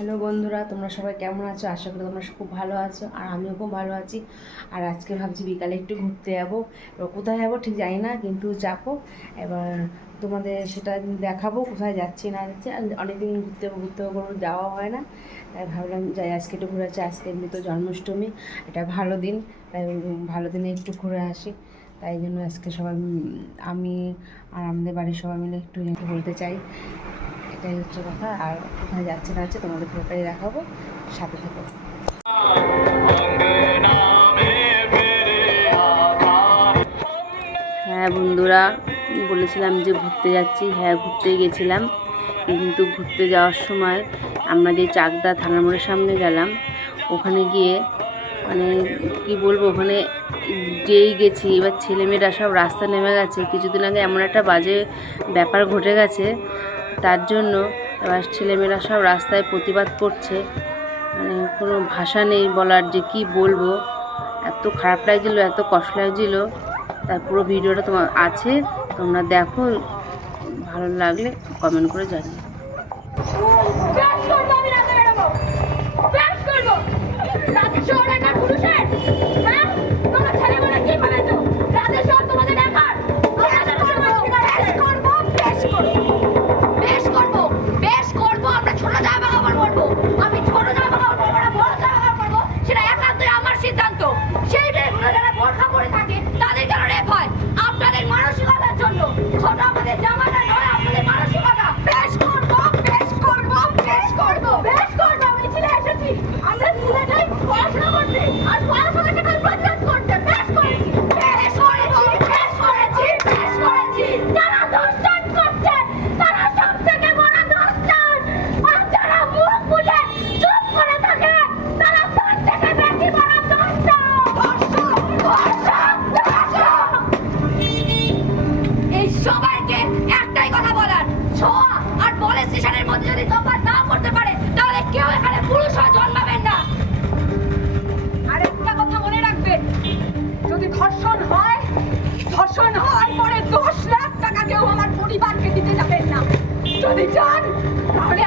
Hello বন্ধুরা, তোমরা সবাই কেমন আছো? আশা করি তোমরা খুব ভালো আছো, আর আমিও খুব ভালো আছি। আর আজকে ভাবছি বিকালে একটু ঘুরতে যাবো। এবার কোথায় যাবো ঠিক জানি না, কিন্তু যাবো। এবার তোমাদের সেটা দেখাবো কোথায় যাচ্ছি না যাচ্ছি। অনেকদিন ঘুরতে কোনো যাওয়া হয় না, তাই ভাবলাম যাই আজকে একটু ঘুরে আসি। আজকে এমনি তো জন্মাষ্টমী, এটা ভালো দিন, তাই ভালো দিনে একটু ঘুরে আসি। তাই জন্য আজকে সবাই আমি আর আমাদের বাড়ির সবাই মিলে একটু বলতে চাই, এটাই হচ্ছে কথা। আর কোথায় যাচ্ছে না যাচ্ছে তোমাদের পুরোটাই দেখাবো, সাথে থাকো। হ্যাঁ বন্ধুরা, বলেছিলাম যে ঘুরতে যাচ্ছি। হ্যাঁ, ঘুরতে গেছিলাম, কিন্তু ঘুরতে যাওয়ার সময় আমরা যে চাকদা থানার মোড়ের সামনে গেলাম, ওখানে গিয়ে মানে কি বলবো, ওখানে যেই গেছি এবার ছেলেমেয়েরা সব রাস্তা নেমে গেছে। কিছুদিন আগে এমন একটা বাজে ব্যাপার ঘটে গেছে, তার জন্য এবার ছেলেমেয়েরা সব রাস্তায় প্রতিবাদ করছে। মানে কোনো ভাষা নেই বলার, যে কি বলবো। এত খারাপ লাগছিলো, এত কষ্ট লাগছিলো। তার পুরো ভিডিওটা তোমার আছে, তোমরা দেখো, ভালো লাগলে কমেন্ট করে জানিও। ধর্ষণ হওয়ার পরে 10 লাখ টাকা কেউ আমার পরিবারকে দিতে যাবেন না। যদি চান তাহলে